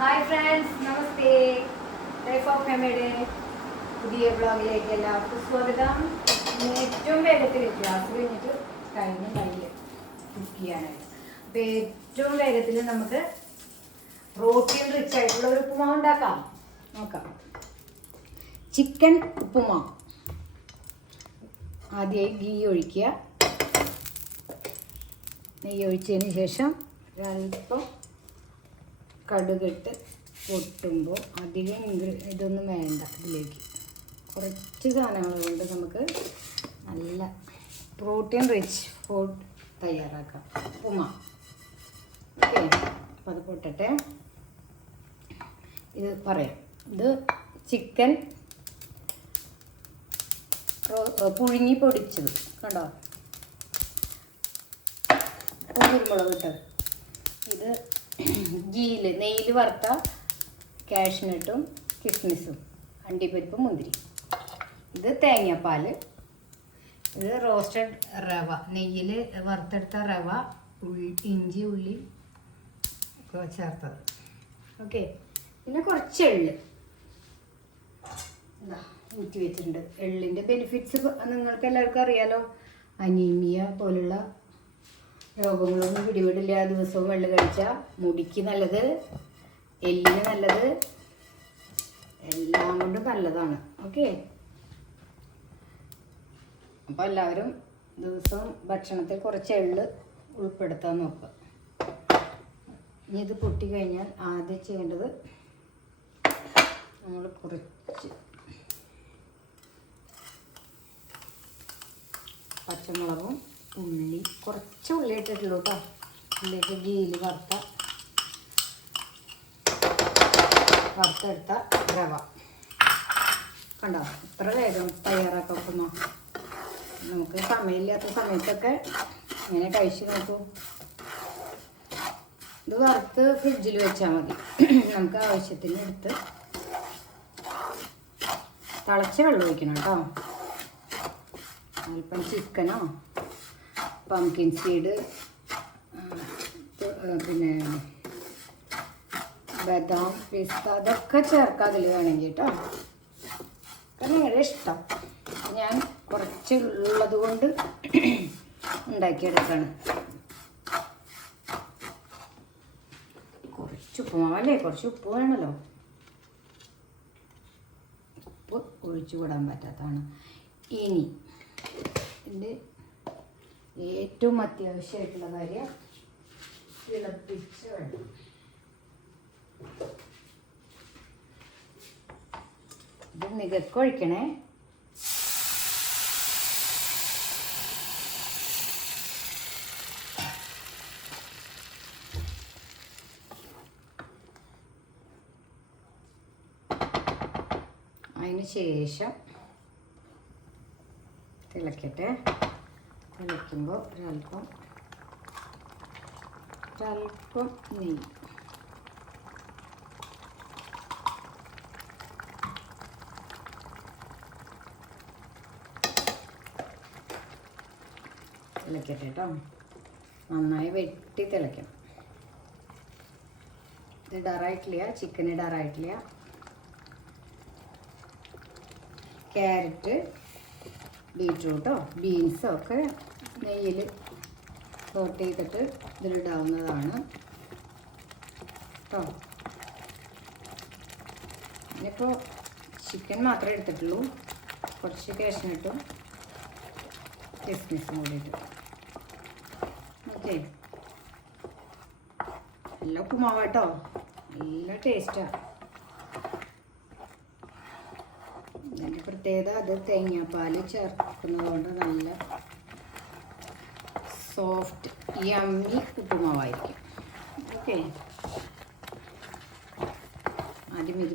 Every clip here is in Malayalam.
Hi friends, namaste. Life of ഫാമിലിയുടെ പുതിയ ബ്ലോഗിലേക്ക് എല്ലാവർക്കും സ്വാഗതം. ഇന്ന് ഏറ്റവും വേഗത്തിൽ ക്ലാസ് കഴിഞ്ഞിട്ട് കയ്യിൽ കുക്ക് ചെയ്യാനായിട്ട്. അപ്പോൾ ഏറ്റവും വേഗത്തിൽ നമുക്ക് പ്രോട്ടീൻ റിച്ച് ആയിട്ടുള്ള ഒരു ഉപ്പുമാവ് ഉണ്ടാക്കാം. നോക്കാം. ചിക്കൻ ഉപ്പുമാവ്. ആദ്യമായി ഗീ ഒഴിക്കുക. നെയ്യ് ഒഴിച്ചതിന് ശേഷം അല്പം കടുകിട്ട് പൊട്ടുമ്പോൾ അധികം ഇതൊന്നും വേണ്ട. ഇതിലേക്ക് കുറച്ച് സാധനങ്ങൾ കൊണ്ട് നമുക്ക് നല്ല പ്രോട്ടീൻ റിച്ച് ഫുഡ് തയ്യാറാക്കാം. ഉപ്പുമാവ്. ഓക്കെ, അപ്പോൾ അത് പൊട്ടട്ടെ. ഇത് പറയാം. ഇത് ചിക്കൻ പുഴുങ്ങി പൊടിച്ചത് കണ്ടോ, കുരുമുളക് ഇട്ടത്. ഇത് ഗീയിൽ നെയ്യിൽ വറുത്ത കാഷ്നട്ടും കിസ്മിസും അണ്ടിപ്പരിപ്പും മുന്തിരി. ഇത് തേങ്ങാപ്പാൽ. ഇത് റോസ്റ്റഡ് റവ, നെയ്യിൽ വറുത്തെടുത്ത റവ, ഇഞ്ചി ഉള്ളി ഒക്കെ ചേർത്തത്. ഓക്കെ, പിന്നെ കുറച്ച് എള്ള് ഊറ്റി വെച്ചിട്ടുണ്ട്. എള്ളിൻ്റെ ബെനിഫിറ്റ്സ് നിങ്ങൾക്ക് എല്ലാവർക്കും അറിയാലോ. അനീമിയ പോലുള്ള രോഗങ്ങളൊന്നും പിടിപെടില്ല. ദിവസവും വെള്ളം കഴിച്ചാൽ മുടിക്ക് നല്ലത്, എല്ലിന് നല്ലത്, എല്ലാം കൊണ്ടും നല്ലതാണ്. ഓക്കെ, അപ്പോൾ എല്ലാവരും ദിവസവും ഭക്ഷണത്തിൽ കുറച്ച് എള്ള് ഉൾപ്പെടുത്താൻ നോക്കുക. ഇനി ഇത് പൊട്ടിക്കഴിഞ്ഞാൽ ആദ്യം ചെയ്യേണ്ടത് നമ്മൾ കുറച്ച് പച്ചമുളകും ഉള്ളി, കുറച്ച് ഉള്ളി ഇട്ടിട്ടുള്ളൂ കേട്ടോ. ഉള്ളിയിട്ട് ഗീയിൽ വറുത്തെടുത്ത റവ കണ്ടോ. ഇത്ര വേഗം തയ്യാറാക്കുമ്പോൾ നമുക്ക് സമയമില്ലാത്ത സമയത്തൊക്കെ ഇങ്ങനെ കഴിച്ച് നോക്കൂ. ഇത് വറുത്ത് ഫ്രിഡ്ജിൽ വെച്ചാൽ മതി. നമുക്ക് ആവശ്യത്തിന് എടുത്ത് തിളച്ച വെള്ളം ഒഴിക്കണം കേട്ടോ. അല്പം ചിക്കനോ പംകിൻ സീഡ്, പിന്നെ ബദാം, പിസ്ത അതൊക്കെ ചേർക്കാം അതിൽ വേണമെങ്കിൽ കേട്ടോ. കാരണം ഭയങ്കര ഇഷ്ടം. ഞാൻ കുറച്ച് ഉള്ളത് കൊണ്ട് ഉണ്ടാക്കിയെടുക്കാണ്. കുറച്ച് ഉപ്പുമാവല്ലേ, കുറച്ച് ഉപ്പ് വേണമല്ലോ. ഉപ്പ് ഒഴിച്ചു വിടാൻ പറ്റാത്തതാണ്. ഇനി ഇതിൻ്റെ ഏറ്റവും അത്യാവശ്യമായിട്ടുള്ള കാര്യം തിളപ്പിച്ച വെള്ളം. ഇത് നികക്കൊഴിക്കണേ. അതിന് ശേഷം തിളക്കട്ടെ. തിളയ്ക്കുമ്പോൾ ഒരല്പം നെയ്യ്. തിളക്കട്ടെ കേട്ടോ. നന്നായി വെട്ടി തിളയ്ക്കണം. ഇത് ഇടാറായിട്ടില്ല, ചിക്കൻ ഇടാറായിട്ടില്ല. ക്യാരറ്റ്, ബീറ്റ്റൂട്ടോ ബീൻസോ ഒക്കെ നെയ്യിൽ സോട്ട് ചെയ്തിട്ട് ഇതിലിടാവുന്നതാണ് കേട്ടോ. ഇനിയിപ്പോൾ ചിക്കൻ മാത്രമേ എടുത്തിട്ടുള്ളൂ. കുറച്ച് കാഷ്നട്ടും കിസ്മിസും കൂടിയിട്ട്. ഓക്കെ, നല്ല ഉപ്പുമാവ് കേട്ടോ, നല്ല ടേസ്റ്റാണ്. അതിൻ്റെ പ്രത്യേകത അത് തേങ്ങാപ്പാൽ ചേർക്കുന്നത് കൊണ്ട് നല്ല സോഫ്റ്റ് യമ്മി ഉപ്പുമാവായിരിക്കും. ഓക്കെ, ആദ്യം ഇത്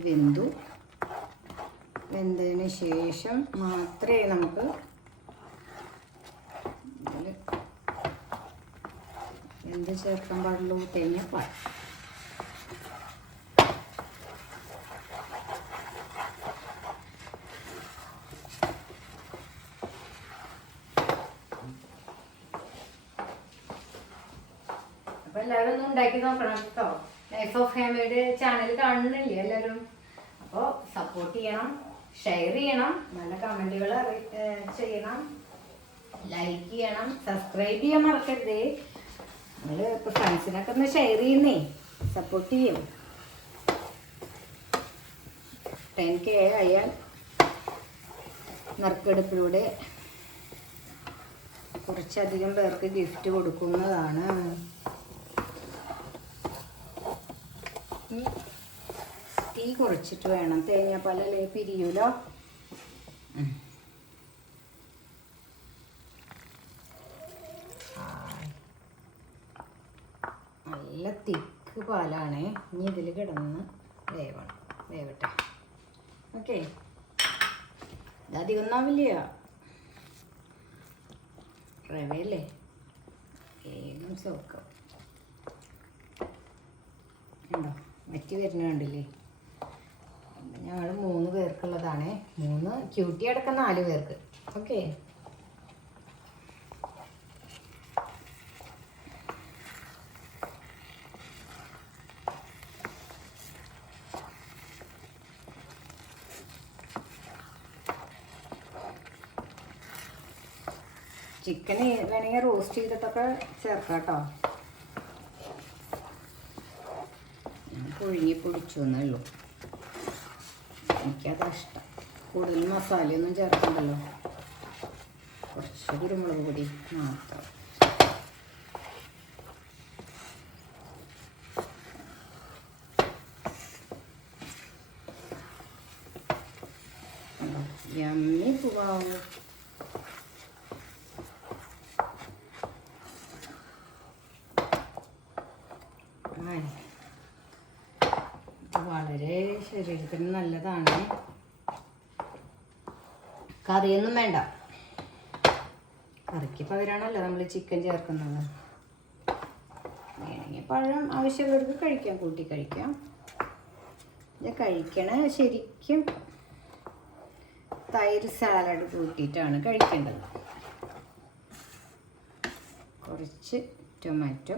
വെന്തതിന് ശേഷം മാത്രമേ നമുക്ക് ഇതിൽ എന്ത് ചേർക്കാൻ പാടുള്ളൂ? തേങ്ങാപ്പാൽ. അപ്പോൾ എല്ലാവരും ഒന്ന് ഉണ്ടാക്കി നോക്കണം കേട്ടോ. ലൈഫ് ഓഫ് ഹാമിയുടെ ചാനൽ കാണുന്നില്ലേ എല്ലാവരും? അപ്പോൾ സപ്പോർട്ട് ചെയ്യണം, ഷെയർ ചെയ്യണം, നല്ല കമൻറ്റുകൾ ചെയ്യണം, ലൈക്ക് ചെയ്യണം, സബ്സ്ക്രൈബ് ചെയ്യാൻ മറക്കരുത്. നിങ്ങൾ ഇപ്പോൾ ഫ്രണ്ട്സിനൊക്കെ ഒന്ന് ഷെയർ ചെയ്യുന്നേ, സപ്പോർട്ട് ചെയ്യും. 10K ആയാൽ നറുക്കെടുപ്പിലൂടെ കുറച്ചധികം പേർക്ക് ഗിഫ്റ്റ് കൊടുക്കുന്നതാണ്. തീ കുറച്ചിട്ട് വേണം, തേങ്ങാപ്പാലല്ലേ പിരിയൂലോ. നല്ല തിക്ക് പാലാണ്. ഇനി ഇതിൽ കിടന്ന് വേവട്ടെ. ഓക്കെ, ഇതധികം ഒന്നാവില്ല, റവയല്ലേ, വേഗം സോക്കാം. ഉണ്ടോ വറ്റി വരുന്ന കണ്ടില്ലേ? ഞങ്ങൾ 3 പേർക്കുള്ളതാണ്. 3 ക്യൂട്ടി അടക്കം 4 പേർക്ക്. ഓക്കെ, ചിക്കന് വേണമെങ്കിൽ റോസ്റ്റ് ചെയ്തിട്ടൊക്കെ ചേർക്കാം കേട്ടോ. പുഴുങ്ങി പൊടിച്ചു എന്നേ ഉള്ളൂ, എനിക്കത് ഇഷ്ടം. കൂടുതൽ മസാലയൊന്നും ചേർക്കണ്ടല്ലോ, കുറച്ച് കുരുമുളക് പൊടി മാത്രം. യമ്മി പൂവാവും. വളരെ ശരീരത്തിന് നല്ലതാണ്. കറിയൊന്നും വേണ്ട, കറിക്ക് പകരമാണല്ലോ നമ്മൾ ചിക്കൻ ചേർക്കുന്നത്. വേണമെങ്കിൽ പഴം ആവശ്യമുള്ളവർക്ക് കഴിക്കാം, കൂട്ടി കഴിക്കാം. ഇത് കഴിക്കണ ശരിക്കും തൈര് സാലഡ് കൂട്ടിയിട്ടാണ് കഴിക്കേണ്ടത്. കുറച്ച് ടൊമാറ്റോ,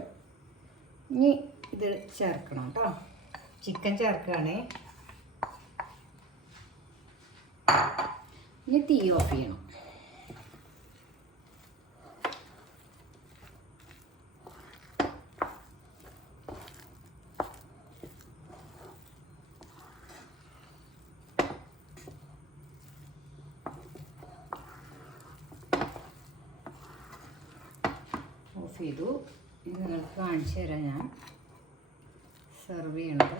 ഇനി ഇത് ചേർക്കണം കേട്ടോ. ചിക്കൻ ചേർക്കുകയാണേ. ഇനി തീ ഓഫ് ചെയ്യണം. ഓഫ് ചെയ്തു. ഇനി നിങ്ങൾക്ക് കാണിച്ചു തരാം ഞാൻ സെർവ് ചെയ്യണത്.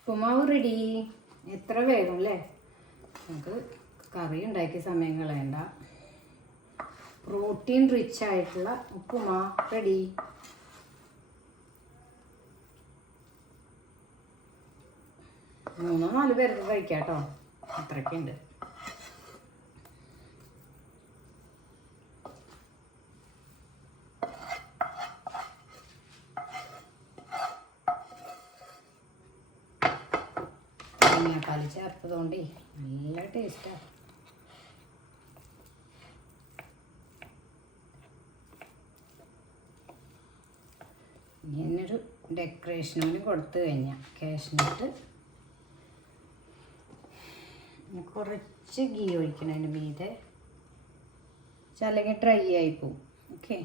ഉപ്പുമാവ് റെഡി. എത്ര വേഗം അല്ലേ? നമുക്ക് കറി ഉണ്ടാക്കിയ സമയം കളയണ്ട. പ്രോട്ടീൻ റിച്ച് ആയിട്ടുള്ള ഉപ്പുമാവ് റെഡി. മൂന്നോ 4 പേർക്ക് കഴിക്കാം കേട്ടോ, അത്രയ്ക്ക് ഉണ്ട്. തേങ്ങാപ്പാൽ ചേർത്തതുകൊണ്ടേ നല്ല ടേസ്റ്റാണ്. ഇങ്ങനൊരു ഡെക്കറേഷനും കൊടുത്തു കഴിഞ്ഞാൽ കാഷ്നട്ട് കുറച്ച് ഗീ ഒഴിക്കണം അതിൻ്റെ മീതെ, അല്ലെങ്കിൽ ഡ്രൈ ആയി പോവും. ഓക്കെ,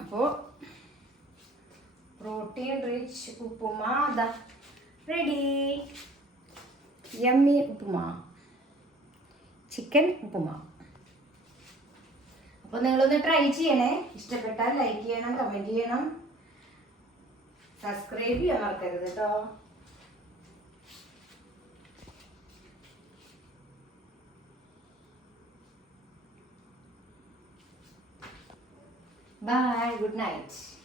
അപ്പോൾ protein rich upma ready. Yummy upma, chicken upma. അപ്പോൾ നിങ്ങളൊന്ന് ട്രൈ ചെയ്യണേ. ഇഷ്ടപ്പെട്ടാൽ ലൈക്ക് ചെയ്യണം, കമൻറ്റ് ചെയ്യണം, സബ്സ്ക്രൈബ് ചെയ്യാൻ മറക്കരുത് കേട്ടോ. Bye, good night.